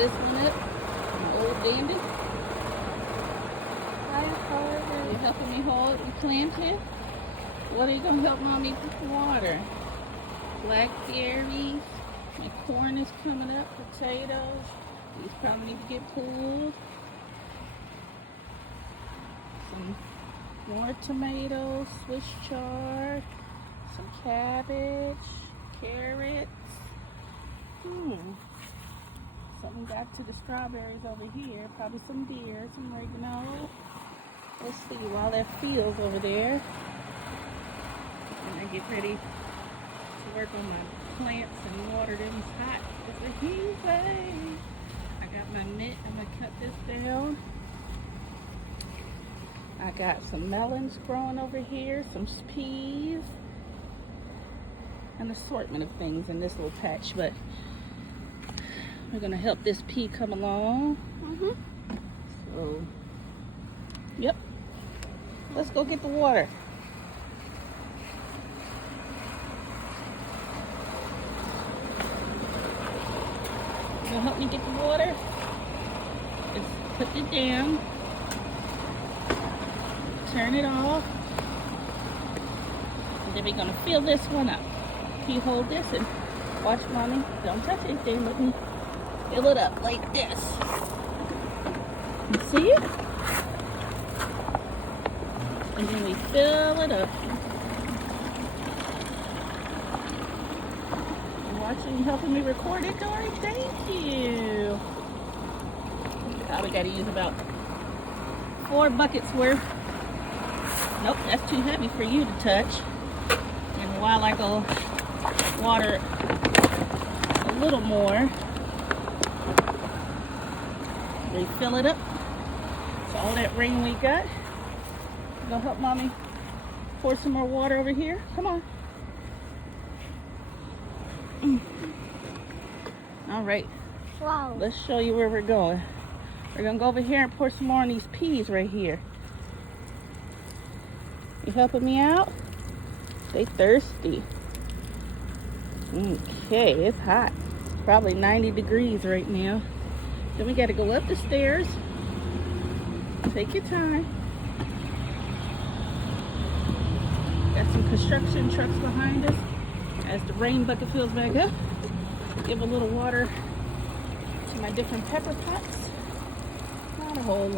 this one up. My old dandy. Hi, Toddler. You helping me hold and plant it? What are you gonna help mommy water? Blackberries. My corn is coming up. Potatoes. These probably need to get pulled. Some more tomatoes, Swiss chard, some cabbage, carrots. Something got to the strawberries over here. Probably some deer, some oregano. Let's see while that feels over there. And I get ready to work on my plants and water them. It's hot. It's a heat wave. I got my mitt. I'm gonna cut this down. I got some melons growing over here, some peas, an assortment of things in this little patch, but we're gonna help this pea come along. So, yep. Let's go get the water. You gonna help me get the water? Let's put it down. Turn it off. And then we're gonna fill this one up. You hold this and watch mommy. Don't touch anything, let me fill it up like this. You see it? And then we fill it up. You watching, you helping me record it, Dory? Thank you. Probably gotta use about 4 buckets worth. Nope, that's too heavy for you to touch. And while I go water a little more, refill it up. So all that rain we got. Go help mommy pour some more water over here. Come on. All right. Wow. Let's show you where we're going. We're gonna go over here and pour some more on these peas right here. You helping me out? They thirsty. Okay, it's hot. Probably 90 degrees right now. Then we gotta go up the stairs. Take your time. Got some construction trucks behind us. As the rain bucket fills back up, give a little water to my different pepper pots. Not a whole lot.